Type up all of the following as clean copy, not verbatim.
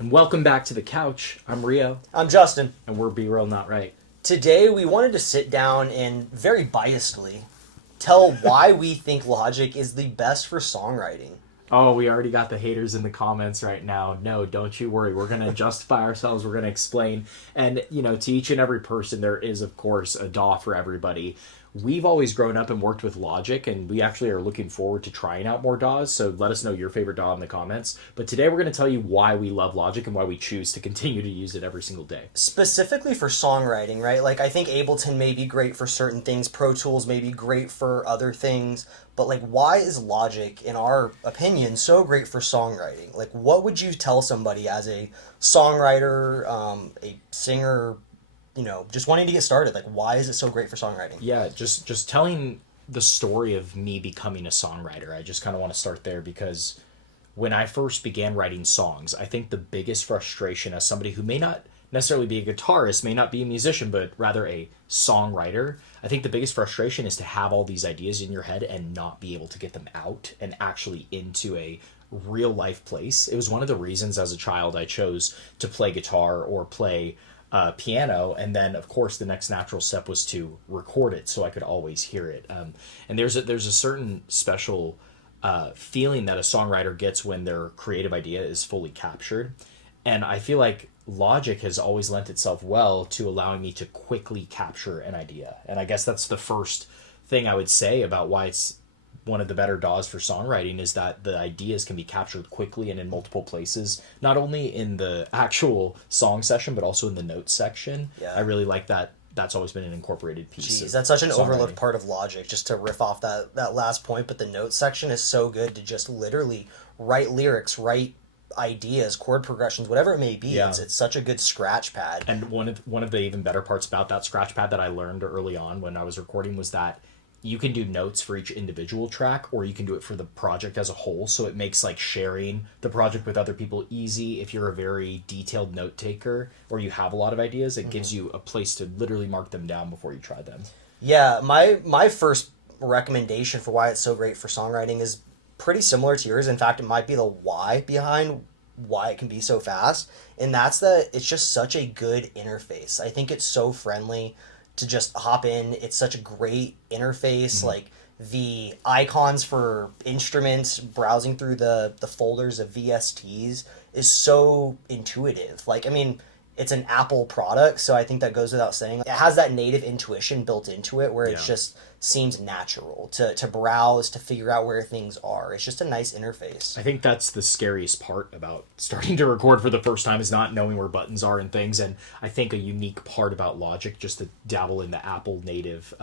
And welcome back to the couch. I'm Rio. I'm Justin. And we're B-Roll Not Right. Today we wanted to sit down and very biasedly tell why we think Logic is the best for songwriting. Oh, we already got the haters in the comments right now. No, don't you worry. We're going to justify ourselves. We're going to explain. And, to each and every person, there is, of course, a DAW for everybody. We've always grown up and worked with Logic, and we actually are looking forward to trying out more DAWs, so let us know your favorite DAW in the comments. But today we're going to tell you why we love Logic and why we choose to continue to use it every single day. Specifically for songwriting, right? Like, I think Ableton may be great for certain things, Pro Tools may be great for other things, but, why is Logic, in our opinion, so great for songwriting? What would you tell somebody as a songwriter, a singer, just wanting to get started? Why is it so great for songwriting? Yeah, just telling the story of me becoming a songwriter. I just kind of want to start there because when I first began writing songs, I think the biggest frustration as somebody who may not necessarily be a guitarist, may not be a musician, but rather a songwriter, I think the biggest frustration is to have all these ideas in your head and not be able to get them out and actually into a real life place. It was one of the reasons as a child I chose to play guitar or play piano, and then of course the next natural step was to record it so I could always hear it. And there's a certain special feeling that a songwriter gets when their creative idea is fully captured, and I feel like Logic has always lent itself well to allowing me to quickly capture an idea. And I guess that's the first thing I would say about why it's one of the better DAWs for songwriting, is that the ideas can be captured quickly and in multiple places, not only in the actual song session, but also in the notes section. Yeah. I really like that. That's always been an incorporated piece. Jeez, that's such an overlooked part of Logic, just to riff off that last point, but the notes section is so good to just literally write lyrics, write ideas, chord progressions, whatever it may be. Yeah. It's such a good scratch pad. And one of the even better parts about that scratch pad that I learned early on when I was recording was that you can do notes for each individual track, or you can do it for the project as a whole. So it makes sharing the project with other people easy. If you're a very detailed note taker or you have a lot of ideas, it gives you a place to literally mark them down before you try them. Yeah, my first recommendation for why it's so great for songwriting is pretty similar to yours. In fact, it might be the why behind why it can be so fast. And that's that it's just such a good interface. I think it's so friendly to just hop in. It's such a great interface. The icons for instruments, browsing through the folders of VSTs is so intuitive. It's an Apple product, so I think that goes without saying. It has that native intuition built into it where it just seems natural to browse, to figure out where things are. It's just a nice interface. I think that's the scariest part about starting to record for the first time, is not knowing where buttons are and things. And I think a unique part about Logic, just to dabble in the Apple native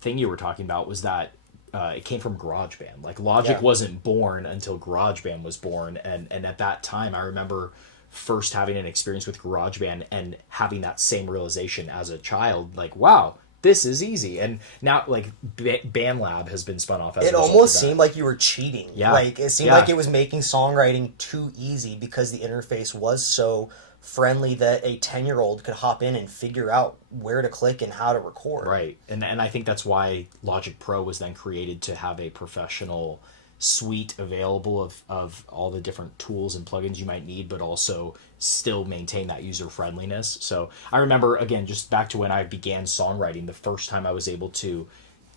thing you were talking about, was that it came from GarageBand. Logic wasn't born until GarageBand was born. And at that time, I remember first having an experience with GarageBand and having that same realization as a child, wow, this is easy. And now BandLab has been spun off as it almost seemed like you were cheating. It seemed like it was making songwriting too easy because the interface was so friendly that a 10-year-old could hop in and figure out where to click and how to record. Right. And I think that's why Logic Pro was then created, to have a professional suite available of all the different tools and plugins you might need, but also still maintain that user friendliness. So I remember, again, just back to when I began songwriting, the first time I was able to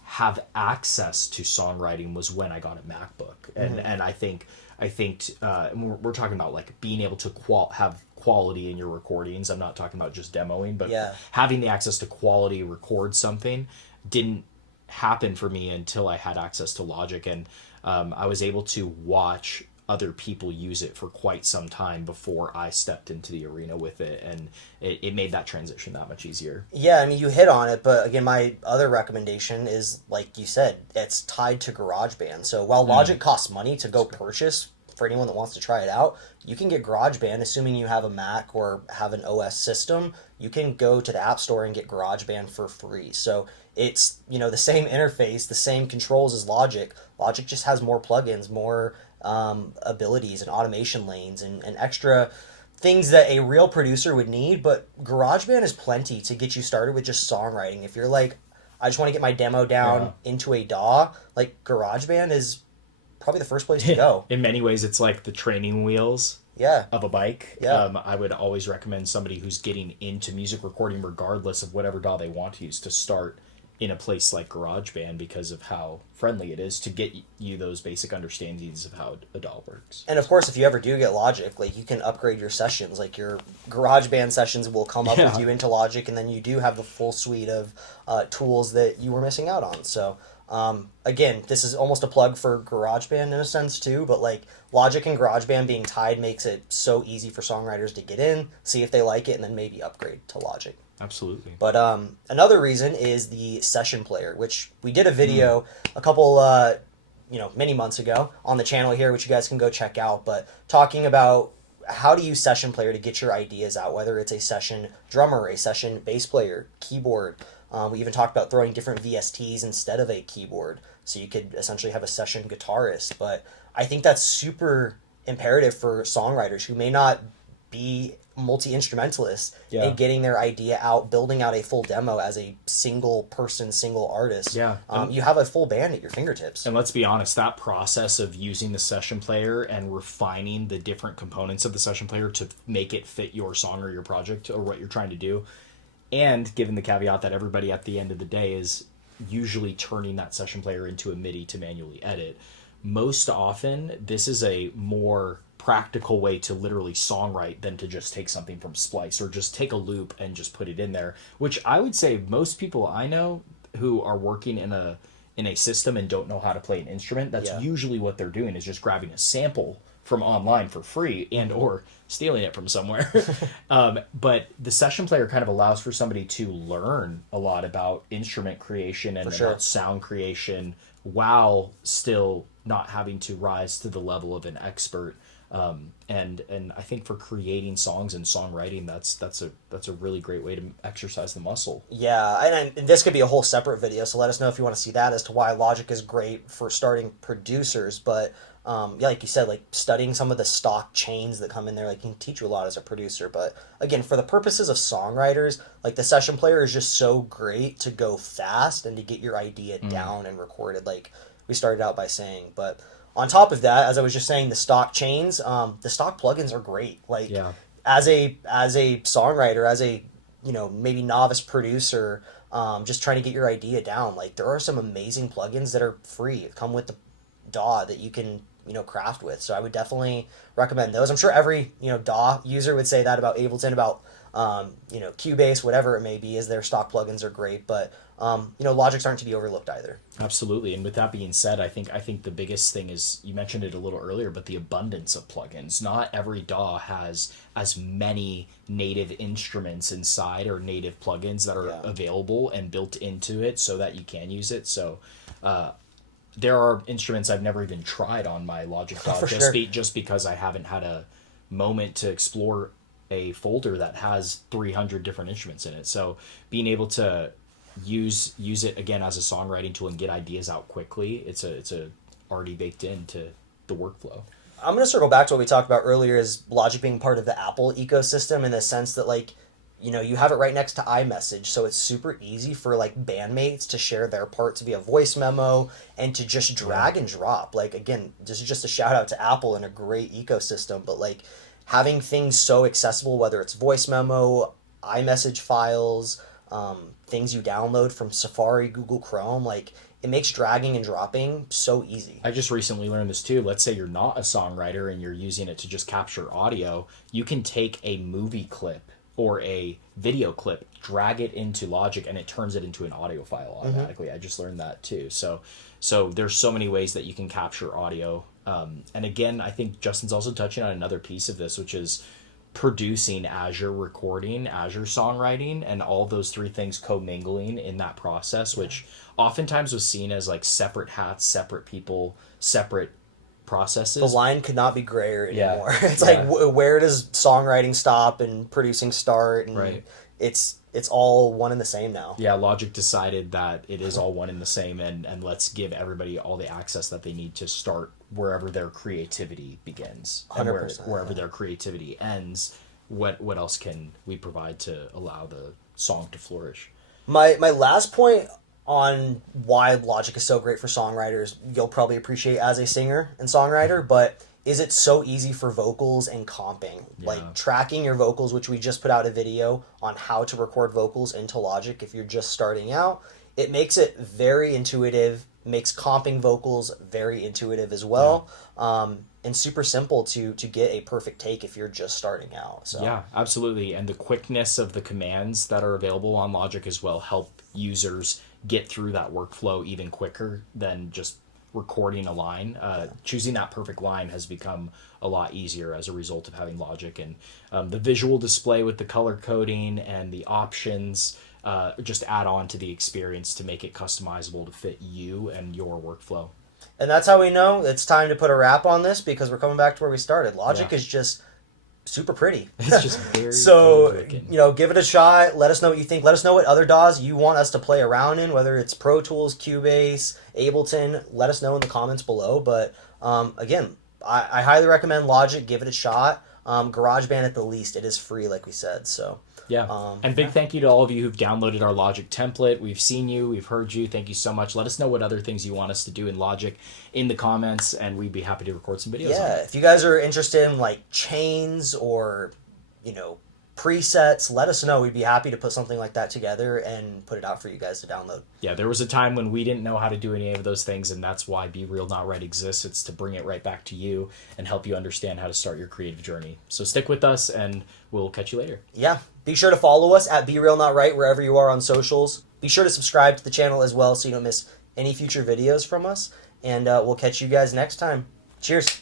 have access to songwriting was when I got a MacBook. And I think we're talking about being able to have quality in your recordings. I'm not talking about just demoing, but having the access to quality record something didn't happen for me until I had access to Logic. And I was able to watch other people use it for quite some time before I stepped into the arena with it, and it made that transition that much easier. Yeah, you hit on it, but again, my other recommendation is, like you said, it's tied to GarageBand. So while Logic costs money to go purchase, for anyone that wants to try it out, you can get GarageBand, assuming you have a Mac or have an OS system. You can go to the App Store and get GarageBand for free. So it's, the same interface, the same controls as Logic. Logic just has more plugins, more abilities and automation lanes and extra things that a real producer would need. But GarageBand is plenty to get you started with just songwriting. If you're I just want to get my demo down into a DAW, GarageBand is probably the first place to go. In many ways, it's like the training wheels Yeah. of a bike. Yeah. I would always recommend somebody who's getting into music recording, regardless of whatever DAW they want to use, to start in a place like GarageBand because of how friendly it is to get you those basic understandings of how a DAW works. And of course, if you ever do get Logic, like you can upgrade your sessions. Like your GarageBand sessions will come up with you into Logic, and then you do have the full suite of tools that you were missing out on. So again, this is almost a plug for GarageBand in a sense too. But like Logic and GarageBand being tied makes it so easy for songwriters to get in, see if they like it, and then maybe upgrade to Logic. Absolutely. But another reason is the session player, which we did a video a couple, many months ago on the channel here, which you guys can go check out. But talking about how to use session player to get your ideas out, whether it's a session drummer, a session bass player, keyboard. We even talked about throwing different VSTs instead of a keyboard, so you could essentially have a session guitarist. But I think that's super imperative for songwriters who may not be multi-instrumentalists and getting their idea out, building out a full demo as a single person, single artist. Yeah. You have a full band at your fingertips. And let's be honest, that process of using the session player and refining the different components of the session player to make it fit your song or your project or what you're trying to do, and given the caveat that everybody at the end of the day is usually turning that session player into a MIDI to manually edit, most often this is a more practical way to literally songwrite than to just take something from Splice or just take a loop and just put it in there, which I would say most people I know who are working in a system and don't know how to play an instrument, that's usually what they're doing, is just grabbing a sample from online for free and or stealing it from somewhere. But the session player kind of allows for somebody to learn a lot about instrument creation and about sound creation while still not having to rise to the level of an expert. And I think for creating songs and songwriting, that's a really great way to exercise the muscle. Yeah, and this could be a whole separate video, so let us know if you want to see that as to why Logic is great for starting producers. But like you said, like studying some of the stock chains that come in there, like can teach you a lot as a producer. But again, for the purposes of songwriters, like the session player is just so great to go fast and to get your idea down and recorded, like we started out by saying. But on top of that, as I was just saying, the stock chains, the stock plugins are great. Like as a songwriter, as a maybe novice producer, just trying to get your idea down, like there are some amazing plugins that are free, come with the DAW that you can craft with. So I would definitely recommend those. I'm sure every DAW user would say that about Ableton, about Cubase, whatever it may be, is their stock plugins are great, but Logics aren't to be overlooked either. Absolutely. And with that being said, I think the biggest thing is, you mentioned it a little earlier, but the abundance of plugins. Not every DAW has as many native instruments inside or native plugins that are available and built into it so that you can use it. So there are instruments I've never even tried on my Logic DAW just because I haven't had a moment to explore a folder that has 300 different instruments in it. So being able to use it again as a songwriting tool and get ideas out quickly, it's a already baked into the workflow. I'm going to circle back to what we talked about earlier, is Logic being part of the Apple ecosystem, in the sense that like you have it right next to iMessage, so it's super easy for like bandmates to share their parts via voice memo and to just drag and drop. Like again, this is just a shout out to Apple and a great ecosystem, but like having things so accessible, whether it's voice memo, iMessage files, things you download from Safari, Google Chrome, like it makes dragging and dropping so easy. I just recently learned this too. Let's say you're not a songwriter and you're using it to just capture audio. You can take a movie clip or a video clip, drag it into Logic, and it turns it into an audio file automatically. I just learned that too. So there's so many ways that you can capture audio. And again, I think Justin's also touching on another piece of this, which is producing as you're recording, as you're songwriting, and all those three things commingling in that process, which oftentimes was seen as like separate hats, separate people, separate processes. The line could not be grayer anymore. It's like where does songwriting stop and producing start? And it's all one and the same now. Yeah, Logic decided that it is all one and the same, and let's give everybody all the access that they need to start wherever their creativity begins. 100%. And wherever their creativity ends, what else can we provide to allow the song to flourish? My last point on why Logic is so great for songwriters, you'll probably appreciate as a singer and songwriter, but is it so easy for vocals and comping. Like tracking your vocals, which we just put out a video on how to record vocals into Logic if you're just starting out. It makes it very intuitive, makes comping vocals very intuitive as well. And super simple to get a perfect take if you're just starting out. So yeah, absolutely. And the quickness of the commands that are available on Logic as well help users get through that workflow even quicker than just recording a line. Choosing that perfect line has become a lot easier as a result of having Logic, and the visual display with the color coding and the options just add on to the experience to make it customizable to fit you and your workflow. And that's how we know it's time to put a wrap on this, because we're coming back to where we started. Logic is just super pretty. It's just very so, good looking. you know, give it a shot. Let us know what you think. Let us know what other DAWs you want us to play around in, whether it's Pro Tools, Cubase, Ableton. Let us know in the comments below. But again, I highly recommend Logic. Give it a shot. GarageBand at the least. It is free, like we said. So yeah. And big thank you to all of you who've downloaded our Logic template. We've seen you. We've heard you. Thank you so much. Let us know what other things you want us to do in Logic in the comments, and we'd be happy to record some videos. Yeah. If you guys are interested in like chains or, you know, presets, let us know. We'd be happy to put something like that together and put it out for you guys to download. Yeah, there was a time when we didn't know how to do any of those things, and that's why Be Real Not Right exists. It's to bring it right back to you and help you understand how to start your creative journey. So stick with us, and we'll catch you later. Yeah. Be sure to follow us at Be Real Not Right wherever you are on socials. Be sure to subscribe to the channel as well so you don't miss any future videos from us. And we'll catch you guys next time. Cheers.